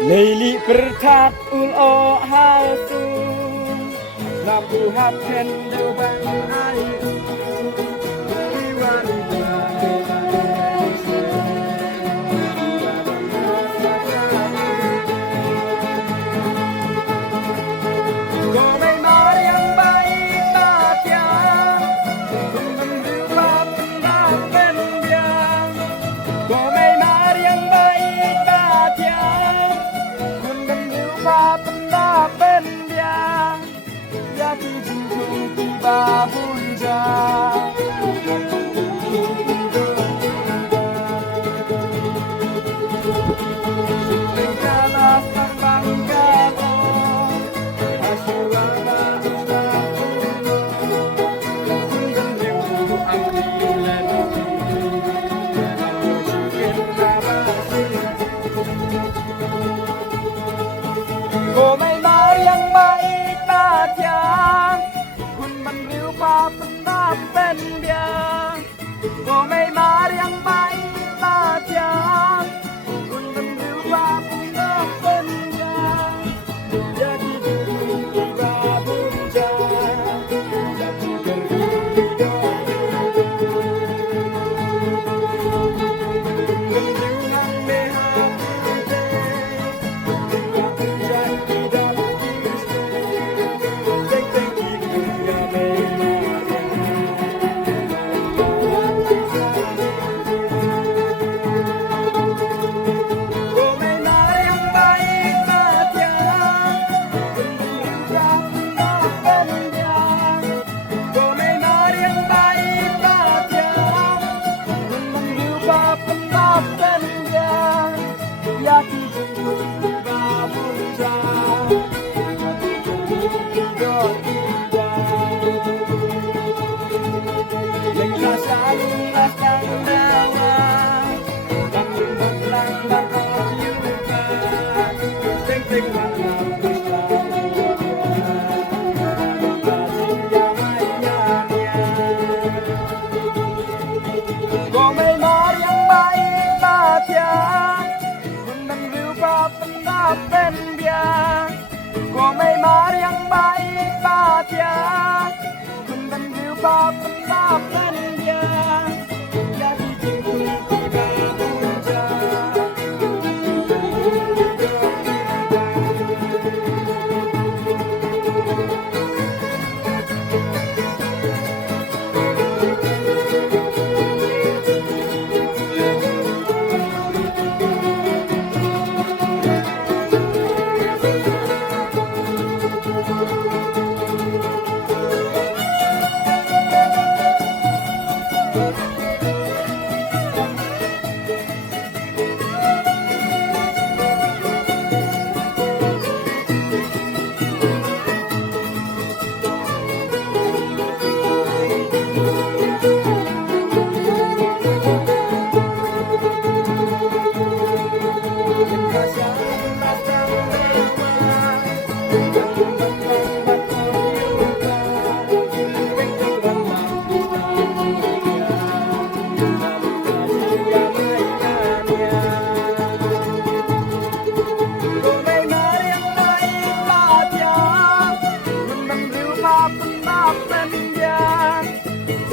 Lili bertat ul o hasu Nabu haten dobang ayuเป็นยายาที่จริงจริงที่บาบุญจาเป็นกาลาสังบังกาโลอาชีวะบาอุตาคุณกันเรียกผู้อันดีและดีชีวิตนาบาสิโกไม่มายังไม่ตาจางคุณมันริ้วภาพเป็นน้ำเป็นเดียโกไม่มายังไม่ตาจางคุณมันริ้วภาพเป็นน้ำเป็นเดียอยากที่ดูที่บาบุญจาอยากที่ดูที่ดอกมันริ้วหันไม่หาเป็นเบียก็ไม่มาเรียงใบตาเทียคุณเป็นวิวภาพเป็นตาเป็นเบียอยากที่จริงคุณที่บาบุญจาก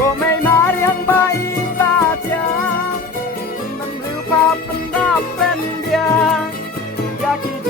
็ไม่มาเรียงใบตาเทียมันริ้วภาพเป็นน้ำเป็นเดียอยากที่